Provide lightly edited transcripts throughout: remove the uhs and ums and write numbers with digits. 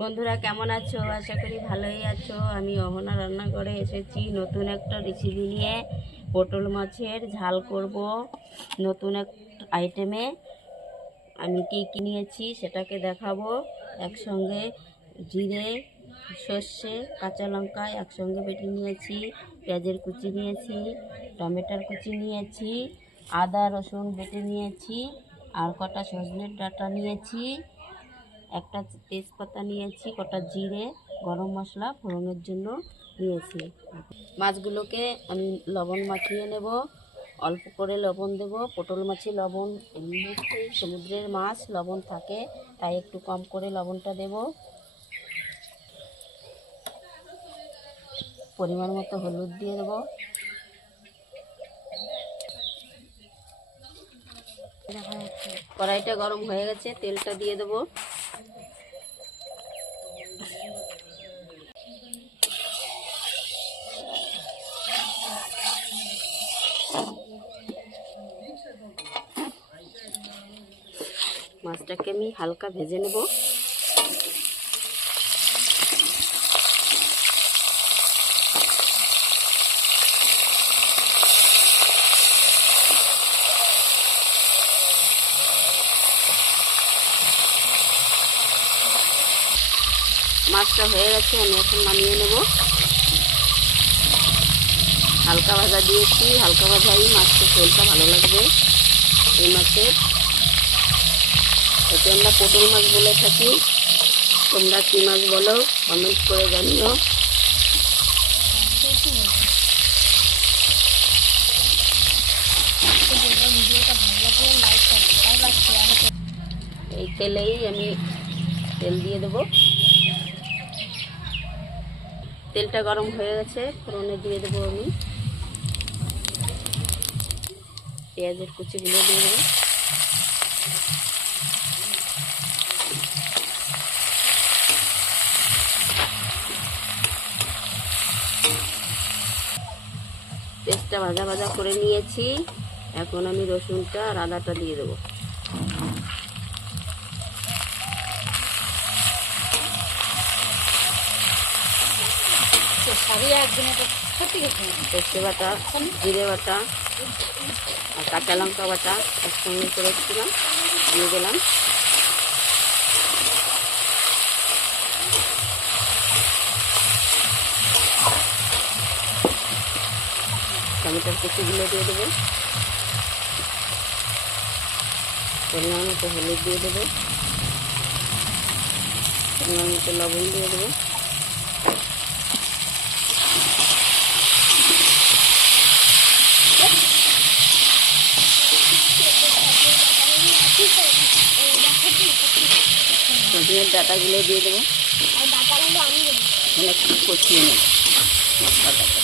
বন্ধুরা কেমন আছো? আশা করি ভালোই আছো। আমি অহনা রান্নাঘরে এসেছি নতুন একটা রেসিপি নিয়ে। পটল মাছের ঝাল করব নতুন এক আইটেমে। আমি কী কী নিয়েছি সেটাকে দেখাবো। একসঙ্গে জিরে, সর্ষে, কাঁচা লঙ্কা একসঙ্গে বেটে নিয়েছি, পেঁয়াজের কুচি নিয়েছি, টমেটোর কুচি নিয়েছি, আদা রসুন বেটে নিয়েছি, আর কটা সজনের ডাঁটা নিয়েছি, একটা তেজপাতা নিয়েছি, কটা জিরে, গরম মশলা ফোড়নের জন্য নিয়েছি। মাছগুলোকে আমি লবণ মাখিয়ে নেব, অল্প করে লবণ দেব। পটল মাছে লবণ এমনিতেই সমুদ্রের মাছ লবণ থাকে, তাই একটু কম করে লবণটা দেব। পরিমাণ মতো হলুদ দিয়ে দেব। কড়াইটা গরম হয়ে গেছে, তেলটা দিয়ে দেব। মাছটাকে আমি হালকা ভেজে নেব। মাছটা হয়ে গেছে, আমি এখন নামিয়ে নেব। হালকা ভাজা দিয়েছি, হালকা ভাজাই মাছের ঝোলটা ভালো লাগবে। এই মাছের এতে আমরা পটল মাছ বলে থাকি, তোমরা কী মাছ বলো কমেন্ট করে জানিও। এই তেলেই আমি তেল দিয়ে দেবো। তেলটা গরম হয়ে গেছে, ফোড়নে দিয়ে দেবো আমি পেঁয়াজের কুচিগুলো দিয়ে দেবো। পেঁয়াজটা ভাজা ভাজা করে নিয়েছি, এখন আমি রসুনটা আর আদাটা দিয়ে দেবো। সর্ষে বাটা, জিরে বাটা আর কাঁচা লঙ্কা বাটা একসঙ্গে করেছিলাম, দিয়ে দিলাম। টমেটোর কুচিগুলো দিয়ে দেবো। পরিমাণ মতো হলুদ দিয়ে দেবো, পরিমাণ মতো লবণ দিয়ে দেবো। সজনের ডাঁটাগুলো দিয়ে দেবো, একটু কষিয়ে নেব মশলাটাকে।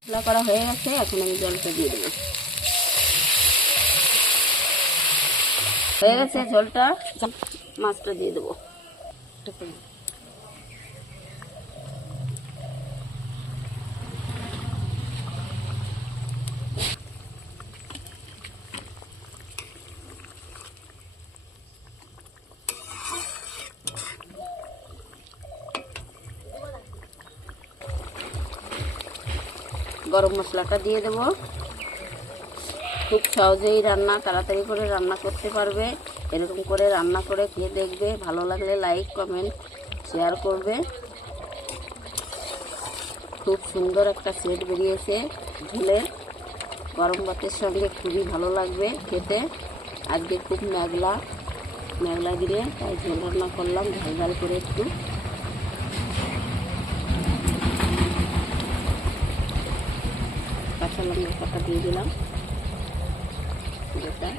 মশলা করা হয়ে গেছে, এখন আমি জলটা দিয়ে দেবো। হয়ে গেছে জলটা, মাছটা দিয়ে দেবো। গরম মশলাটা দিয়ে দেব। খুব সহজেই রান্না, তাড়াতাড়ি করে রান্না করতে পারবে। এরকম করে রান্না করে খেয়ে দেখবে, ভালো লাগলে লাইক কমেন্ট শেয়ার করবে। খুব সুন্দর একটা সেট বেরিয়েছে ঝোলের, গরম ভাতের সঙ্গে খুবই ভালো লাগবে খেতে। আজকে খুব মেঘলা মেঘলা দিনে তাই ঝোল রান্না করলাম ঝাল ঝাল করে একটু। কাঁচা লঙ্কা পাতা দিয়ে দিলাম গোটা।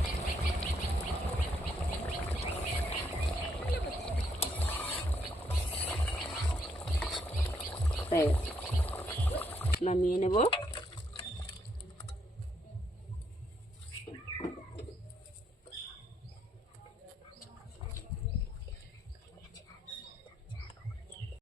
নামিয়ে নেব।